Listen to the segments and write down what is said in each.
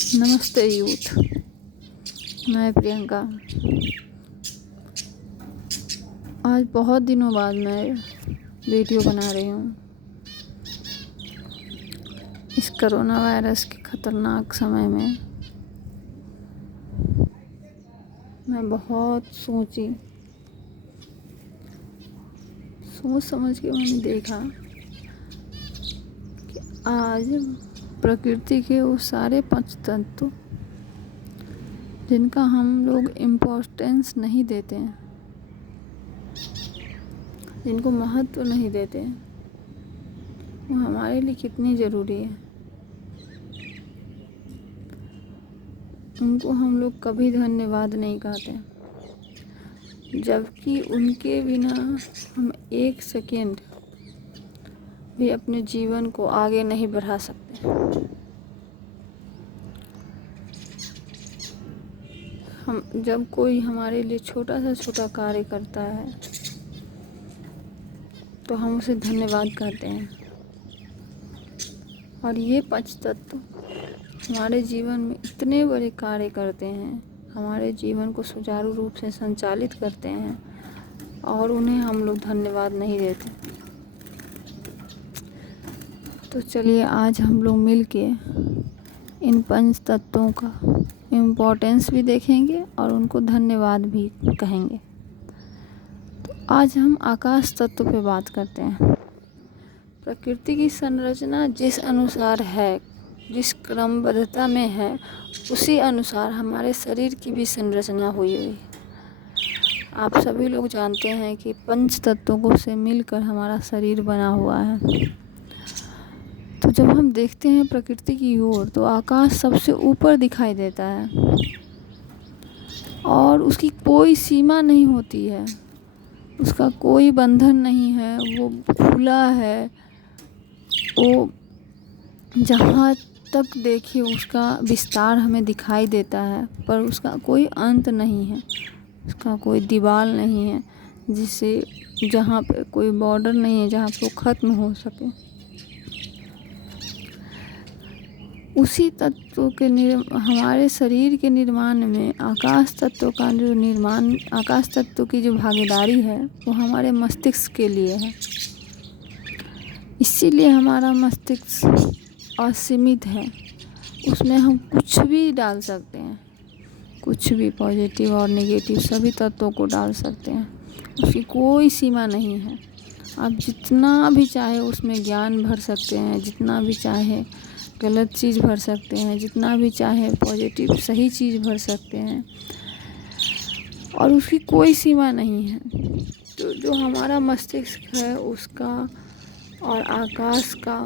नमस्ते यूथ। मैं प्रियंका। आज बहुत दिनों बाद मैं वीडियो बना रही हूँ। इस कोरोना वायरस के ख़तरनाक समय में मैं बहुत सोच समझ के मैंने देखा कि आज प्रकृति के वो सारे पंच तत्व जिनका हम लोग इम्पोर्टेंस नहीं देते हैं, जिनको महत्व नहीं देते हैं, वो हमारे लिए कितनी ज़रूरी है। उनको हम लोग कभी धन्यवाद नहीं कहते, जबकि उनके बिना हम एक सेकेंड भी अपने जीवन को आगे नहीं बढ़ा सकते। हम जब कोई हमारे लिए छोटा सा कार्य करता है तो हम उसे धन्यवाद कहते हैं। और ये पंच तत्व हमारे जीवन में इतने बड़े कार्य करते हैं, हमारे जीवन को सुचारू रूप से संचालित करते हैं, और उन्हें हम लोग धन्यवाद नहीं देते। तो चलिए आज हम लोग मिलके इन पंच तत्वों का इम्पोर्टेंस भी देखेंगे और उनको धन्यवाद भी कहेंगे। तो आज हम आकाश तत्व पे बात करते हैं। प्रकृति की संरचना जिस अनुसार है, जिस क्रमबद्धता में है, उसी अनुसार हमारे शरीर की भी संरचना हुई है। आप सभी लोग जानते हैं कि पंच तत्वों से मिलकर हमारा शरीर बना हुआ है। तो जब हम देखते हैं प्रकृति की ओर तो आकाश सबसे ऊपर दिखाई देता है और उसकी कोई सीमा नहीं होती है, उसका कोई बंधन नहीं है, वो खुला है। वो जहाँ तक देखिए उसका विस्तार हमें दिखाई देता है, पर उसका कोई अंत नहीं है, उसका कोई दीवार नहीं है जिससे जहाँ पे कोई बॉर्डर नहीं है जहाँ पे वो ख़त्म हो सके। उसी तत्व के हमारे शरीर के निर्माण में आकाश तत्व का जो निर्माण, आकाश तत्व की जो भागीदारी है वो हमारे मस्तिष्क के लिए है। इसीलिए हमारा मस्तिष्क असीमित है, उसमें हम कुछ भी डाल सकते हैं, कुछ भी पॉजिटिव और नेगेटिव सभी तत्वों को डाल सकते हैं, उसकी कोई सीमा नहीं है। आप जितना भी चाहे उसमें ज्ञान भर सकते हैं, जितना भी चाहे गलत चीज़ भर सकते हैं, जितना भी चाहे पॉजिटिव सही चीज़ भर सकते हैं, और उसकी कोई सीमा नहीं है। तो जो हमारा मस्तिष्क है उसका और आकाश का,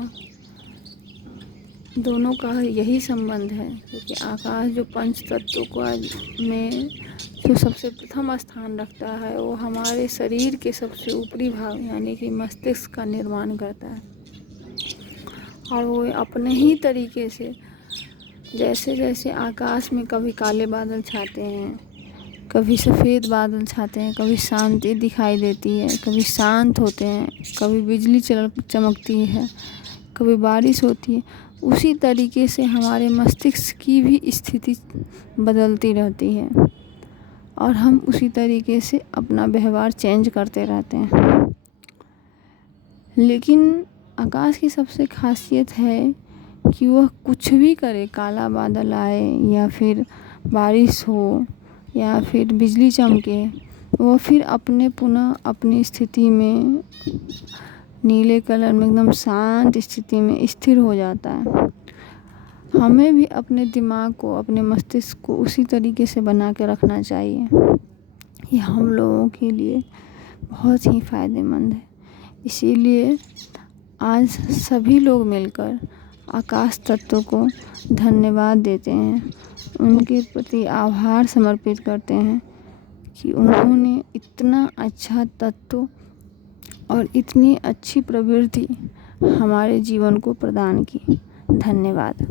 दोनों का यही संबंध है, क्योंकि आकाश जो पंच तत्वों का में जो सबसे प्रथम स्थान रखता है वो हमारे शरीर के सबसे ऊपरी भाग यानी कि मस्तिष्क का निर्माण करता है। और वो अपने ही तरीके से जैसे जैसे आकाश में कभी काले बादल छाते हैं, कभी सफ़ेद बादल छाते हैं, कभी शांति दिखाई देती है, कभी शांत होते हैं, कभी बिजली चमकती है, कभी बारिश होती है, उसी तरीके से हमारे मस्तिष्क की भी स्थिति बदलती रहती है और हम उसी तरीके से अपना व्यवहार चेंज करते रहते हैं। लेकिन आकाश की सबसे खासियत है कि वह कुछ भी करे, काला बादल आए या फिर बारिश हो या फिर बिजली चमके, वो फिर पुनः अपनी स्थिति में नीले कलर में एकदम शांत स्थिति में स्थिर हो जाता है। हमें भी अपने दिमाग को, अपने मस्तिष्क को उसी तरीके से बना के रखना चाहिए। ये हम लोगों के लिए बहुत ही फ़ायदेमंद है। इसीलिए आज सभी लोग मिलकर आकाश तत्व को धन्यवाद देते हैं, उनके प्रति आभार समर्पित करते हैं कि उन्होंने इतना अच्छा तत्व और इतनी अच्छी प्रवृत्ति हमारे जीवन को प्रदान की। धन्यवाद।